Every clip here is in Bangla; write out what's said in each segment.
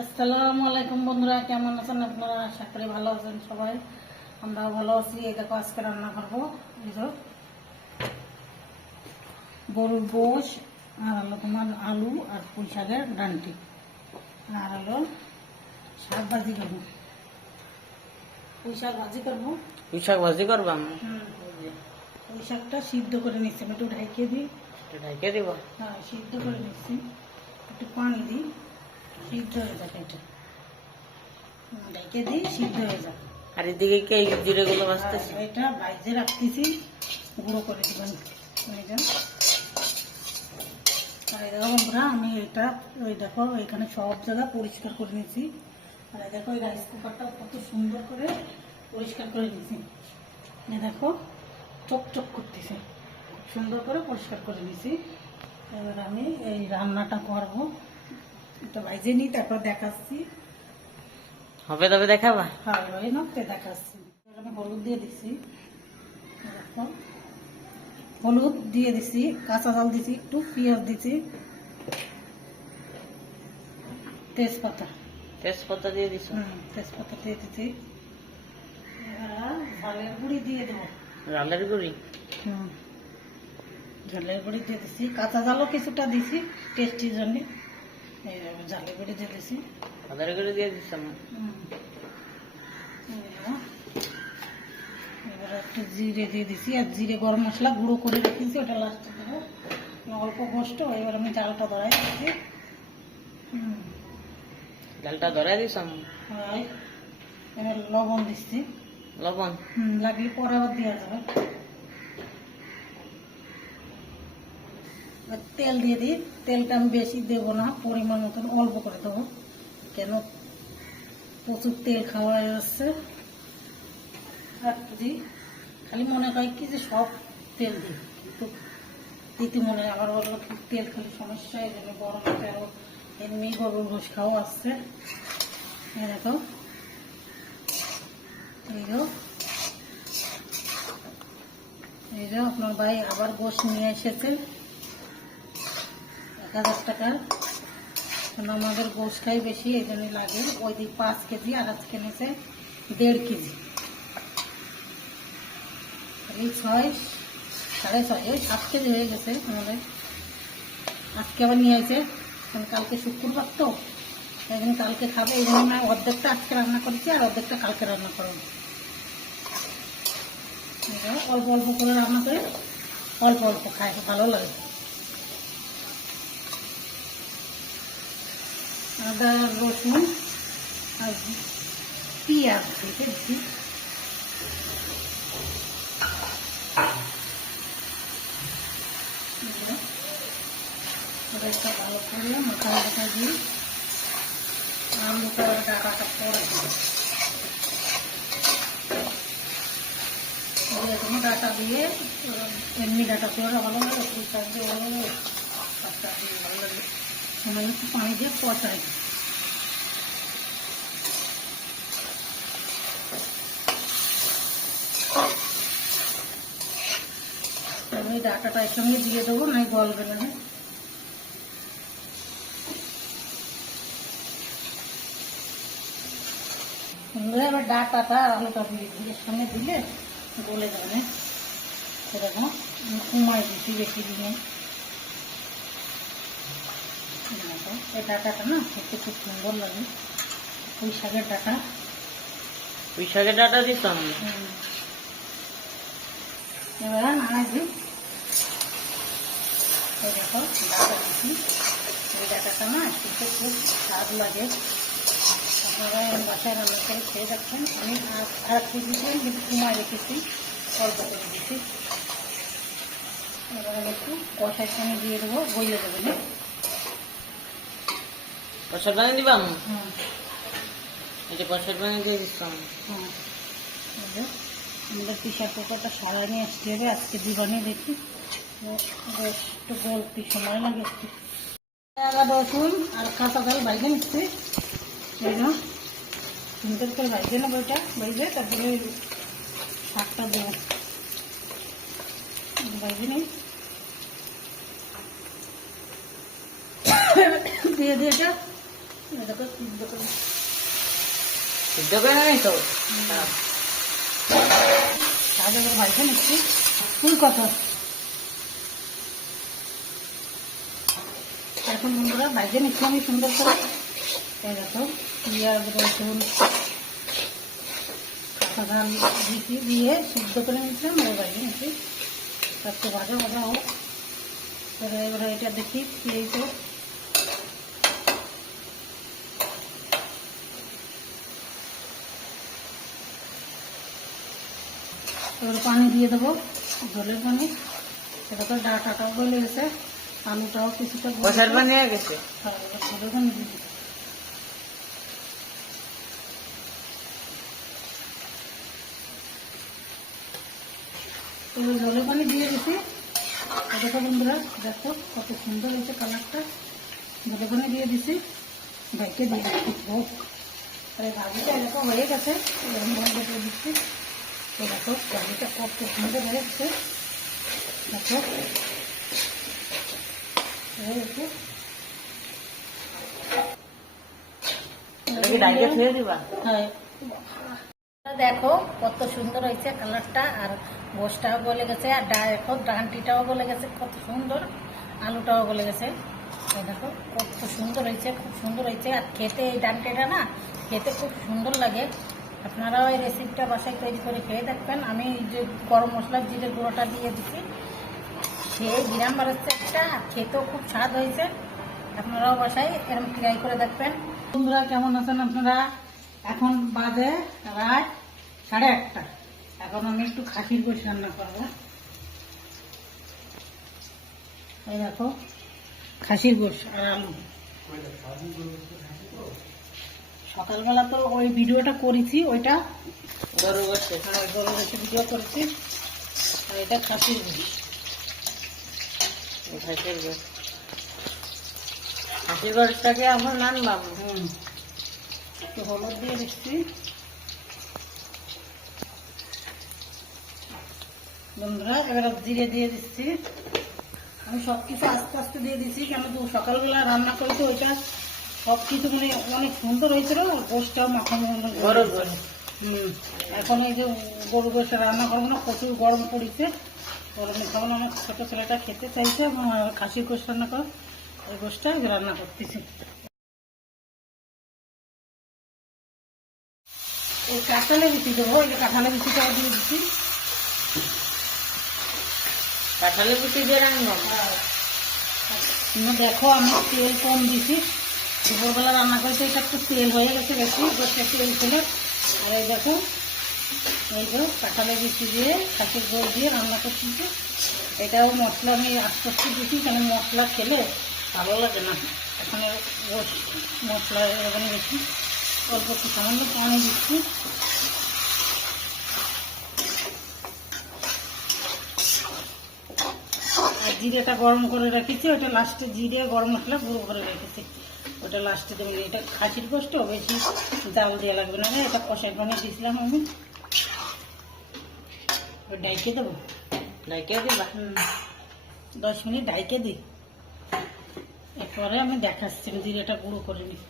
আসসালামু আলাইকুম বন্ধুরা, কেমন আছেন আপনারা? আশা করি ভালো আছেন সবাই। আমরা ভালো আছি। এই দেখো আজকে রান্না করবো এই যে গরুর গোশ, আর হলো তোমার আলু আর পুঁই শাকের ডান্টি, আর হলো শাক ভাজি করবো। পুঁই শাক ভাজি করবো। পুঁই শাক ভাজি করবাম? পুঁই শাকটা সিদ্ধ করে নিচ্ছি, আমি একটু ঢাইকে দিই। ঢাইকে দিব? হ্যাঁ, সিদ্ধ করে নিচ্ছি। একটু পানি দিই, সিদ্ধ হয়ে যাবে। এটা ঢেকে দিই, সিদ্ধ হয়ে যাবে। আর এদিকে কি জিরে গুলো ভাজতেছি? এটা ভাইজে রাখতেছি, গুঁড়ো করে দিবেন। আর এই দেখো বন্ধুরা, আমি এটা ওই দেখো এখানে সব জায়গা পরিষ্কার করে নিয়েছি। আর এই দেখো এই রাইস কুকারটা কত সুন্দর করে পরিষ্কার করে নিয়েছি। এই দেখো চকচক করতেছে, খুব সুন্দর করে পরিষ্কার করে নিয়েছি। এবার আমি এই রান্নাটা করবো। এটা ভাইজে নিই, তারপর দেখাচ্ছি। হবে তবে দেখাবা? হ্যাঁ, ওই নকতে দেখাচ্ছি। আমি হলুদ দিয়ে দিচ্ছি, দেখো হলুদ দিয়ে দিছি, কাঁচা জাল দিছি, একটু পেঁয়াজ দিছি, তেজপাতা দিয়ে দিছ? তেজপাতা দিয়ে দিছি। এবার ঝালের গুঁড়ি দিয়ে দেবো। ঝালের গুঁড়ি? ঝালের গুঁড়ি দিয়ে দিছি, কাঁচা জালও কিছুটা দিছি টেস্টির জন্য। ঝালের গুঁড়ি দিয়ে দিছি। ঝালের গুঁড়ি দিয়ে দিছ? এবার একটু জিরে দিয়ে দিছি, আর জিরে গরম মশলা গুঁড়ো করে রেখেছি, ওটা লাস্টে দেবো। অল্প গোষ্ঠ। এবার আমি জালটা ধরাই দিচ্ছি। জালটা ধরাই দিছ? এবার লবণ দিচ্ছি। লবণ? লাগলে পরে আবার দেওয়া যাবে। তেল দিয়ে দিই। তেলটা আমি বেশি দেবো না, পরিমাণ মতন অল্প করে দেবো, কেন প্রচুর তেল খাওয়া যাচ্ছে। আর যদি খালি মনে হয় কি যে সব তেল দিই, কিন্তু দিতে মনে হয় আমার বলবো তেল খালি সমস্যা। এই জন্য গরম তেল, এমনি গরুর গোশ খাওয়া আসছে। দেখো এই যে আপনার ভাই আবার গোশ নিয়ে এসেছে 1000 টাকার। আমাদের গোশ খাই বেশি, এই জন্যই লাগে। ওই দিক 5 কেজি, আর আজকে নিয়েছে 1.5 কেজি। 6, 6.5, 7 কেজি হয়ে গেছে আমাদের। আজকে আবার নিয়ে আসে, কালকে শুক্রবার তো, এই জন্য কালকে খাবে। এই জন্য অর্ধেকটা আজকে রান্না করেছি, আর অর্ধেকটা কালকে রান্না করবো। অল্প অল্প করে রান্না করে অল্প অল্প খায়, ভালো লাগে। আদা, রসুন আর পেঁয়াজ দিচ্ছি। ভালো করে মশলাটা দিয়ে আলুটা ডাটাটা পরে কোনো ডাটা দিয়ে, এমনি ডাটা করে ভালো লাগে, পুঁইশাক দিয়ে ভালো লাগে, পাতা দিয়ে ভালো লাগে। সময় একটু পানি দিয়ে কষাই। আমি ডাটাটা একসঙ্গে দিয়ে দেবো, নাই গলবে না। এবার ডাটাটা আলুটা দিয়ে এর সঙ্গে দিলে গলে যাবে। সেরকম কুমাই দিচ্ছি, বেশি দিনে। এই ডাটাটা না খেতে খুব সুন্দর লাগে, পুঁই শাকের ডাটা। পুঁই শাকের ডাটা দিস? এবার নাড়াই দিই। এই দেখো ডাটা দিচ্ছি। এই ডাটাটা না খেতে খুব স্বাদ লাগে। আপনারা বাসায় রান্না করে খেয়ে রাখছেন। আমি আর দিয়েছিলাম, কিন্তু কুমায় রেখেছি, অল্প করে দিচ্ছি। এবার আমি একটু কষার সঙ্গে দিয়ে দেবো, গলিয়ে দেবো না। কষার পানি দিবাম? এই যে কষার পানি দিয়ে দিচ্ছিলাম। আমাদের প্রেশার কুকারটা সারা নিয়ে আসতে হবে, আজকে দিবানি দেখি। একটু গলতে সময় লাগে একটু। আদা, রসুন আর কাঁচা জাল বাইরে নিচ্ছে। সুন্দর করে বাইরে নেবো, এটা বাইরে, তারপরে শাকটা দেবো বাইরে নেই, দিয়ে দিয়ে এটা এই দেখো সিদ্ধ করে সিদ্ধ করে নেই তো তাহলে এবার ভাইকে নিচ্ছি ফুল কথা। এখন বন্ধুরা ভাইকে নিচ্ছি আমি সুন্দর করে। এই দেখো পেঁয়াজ রসুন কাঁচা ঝাল দিচ্ছি, দিয়ে সিদ্ধ করে নিচ্ছিলাম, এবার ভাইকে নিচ্ছি। একটু ভাজা ভাজা হোক, এবার এটা দেখি এই তো এবার পানি দিয়ে দেবো, জলের পানি। সেটা তো ডাটাটাও গলে গেছে, আলুটাও কিছুটা কষার পানি হয়ে গেছে। জলের পানি দিয়ে দিই। এবার জলের পানি দিয়ে দিচ্ছি। দেখো বন্ধুরা, দেখো কত সুন্দর হয়েছে কালারটা। জলের পানি দিয়ে দিচ্ছি, ভাইকে দিয়ে দিচ্ছি হোক। ভাজিটা এরকম হয়ে গেছে, এরকম ভাবে দিচ্ছি। দেখো ভাজিটা কত সুন্দর হয়ে গেছে, দেখো ডাইকে খেয়ে দিবা। হ্যাঁ দেখো কত সুন্দর হয়েছে কালারটা, আর গোশটাও গলে গেছে, আর দেখো ডান্টিটাও গলে গেছে কত সুন্দর, আলুটাও গলে গেছে। দেখো কত সুন্দর হয়েছে, খুব সুন্দর হয়েছে। আর খেতে এই ডান্টিটা না খেতে খুব সুন্দর লাগে। আপনারাও এই রেসিপিটা বাসায় তৈরি করে খেয়ে দেখবেন। আমি যে গরম মশলা জিরে গুঁড়োটা দিয়ে দিচ্ছি, খেয়ে বিরাম বাড়াচ্ছে একটা, আর খেতেও খুব স্বাদ হয়েছে। আপনারাও বাসায় এরকম ট্রাই করে দেখবেন। বন্ধুরা কেমন আছেন আপনারা? এখন বাজে রাত 1:30। এখন আমি একটু খাসির গোশ রান্না করবো। এই দেখো খাসির গোশ আর আলু। সকালবেলা তো ওই ভিডিওটা করেছি, ওইটা গরু গোশে গরু গোশে ভিডিও করেছি, আর এটা খাসির গোশ। খাসির গোশ, খাসির গোশটাকে আমার নাম বাবু। একটু হলুদ দিয়ে দিচ্ছি বন্ধুরা। এবার জিরে দিয়ে দিচ্ছি। আমি সবকিছু আস্তে আস্তে দিয়ে দিচ্ছি, কেন তো সকালবেলা রান্না করেছি, ওইটা সবকিছু মানে অনেক সুন্দর হয়েছিল। গোশটাও মাখানো গরুর গোশ। এখন এই যে গরু গোশটা রান্না করবো না, প্রচুর গরম পড়েছে, গরমে খাবো না। আমার ছোটো ছেলেটা খেতে চাইছে এবং খাসির গোশ রান্না করো, ওই গোশটা রান্না করতেছি। এই কাঁঠালে বিচি দেবো, এই যে কাঁঠালে বিচিটাও দিয়ে দিচ্ছি। কাঁঠালের বিচি দিয়ে রান্না। দেখো আমি তেল কম দিছি, দুপুরবেলা রান্না করেছি, এটা একটু তেল হয়ে গেছে বেশি, গোশটা তেল ছিল। আর এই দেখো এই যে কাঁঠালে বিচি দিয়ে খাসির গোশ দিয়ে রান্না করছি। এটাও মশলা আমি আস্তে আস্তে দিচ্ছি, কেন মশলা খেলে ভালো লাগে না। এখানে গোশ মশলা এখানে বেশি, অল্প একটু সামান্য পানি দিচ্ছি। আর জিরেটা গরম করে রেখেছি, ওটা লাস্টে জিরে গরম মশলা গুঁড়ো করে রেখেছি, ওটা লাস্টে দেবেন। এটা খাসির গোশটা বেশি জাল দেওয়া লাগবে না, এটা কষাই পানি দিয়েছিলাম আমি। ডাইকে দেবো, ডাইকে দিবা। 10 মিনিট ডাইকে দিই, এরপরে আমি দেখাচ্ছি জিরেটা গুঁড়ো করে নিই।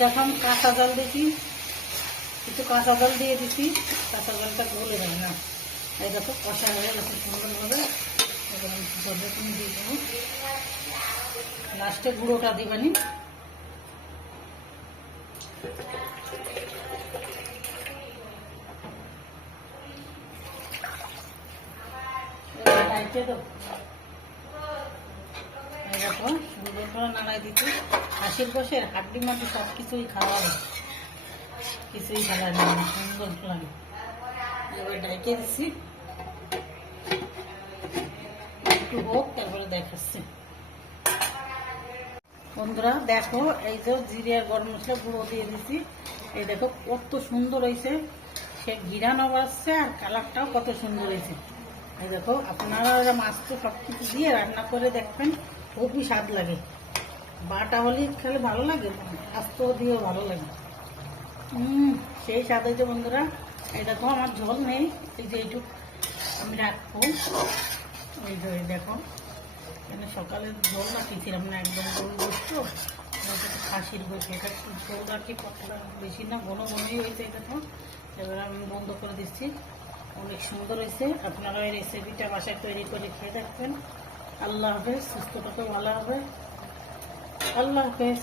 দেখো আমি কাঁচা জল দিচ্ছি, কিছু কাঁচা জল দিয়ে দিচ্ছি, কাঁচা জলটা গলে যায় না। এই দেখো কষা হয়ে গেছে সুন্দরভাবে, জলে তুমি দিয়ে দেবো। লাস্টে গুঁড়োটা দিবানি। দেখো সুন্দর করে নাড়াই দিচ্ছি। খাসির গোশের হাড্ডি মাটি সব কিছুই খাওয়া হয়, কিছুই খাওয়া যায় না, সুন্দর লাগে। এবার ডাইকে দিচ্ছি, একটু হোক তারপরে দেখাচ্ছি। বন্ধুরা দেখো এই যে জিরে আর গরম মশলা গুঁড়ো দিয়ে দিচ্ছি, এই দেখো কত সুন্দর হয়েছে, সে ঘিরানো আসছে আর কালারটাও কত সুন্দর হয়েছে। এই দেখো আপনারা মাছ তো সব কিছু দিয়ে রান্না করে দেখবেন, খুবই স্বাদ লাগে। বাটা হলে খেলে ভালো লাগে, আস্ত দিয়েও ভালো লাগে। সেই স্বাদ হয়েছে বন্ধুরা। এই দেখো আমার ঝোল নেই, এই যে এইটুকু আমি রাখবো। এই যে দেখো এখানে সকালে ঝোল রাখিয়েছিলাম না, একদম গরু বসতো খাসির হয়েছে, এটা একটু ঝোল রাখি, পাতলা বেশি না, ঘন ঘনই হয়েছে এটা। তো এবার আমি বন্ধ করে দিচ্ছি। অনেক সুন্দর হয়েছে। আপনারা এই রেসিপিটা বাসায় তৈরি করে খেয়ে দেখবেন। আল্লাহ হাফেজ, সুস্থটাও ভালো হবে। আল্লাহ হাফেজ।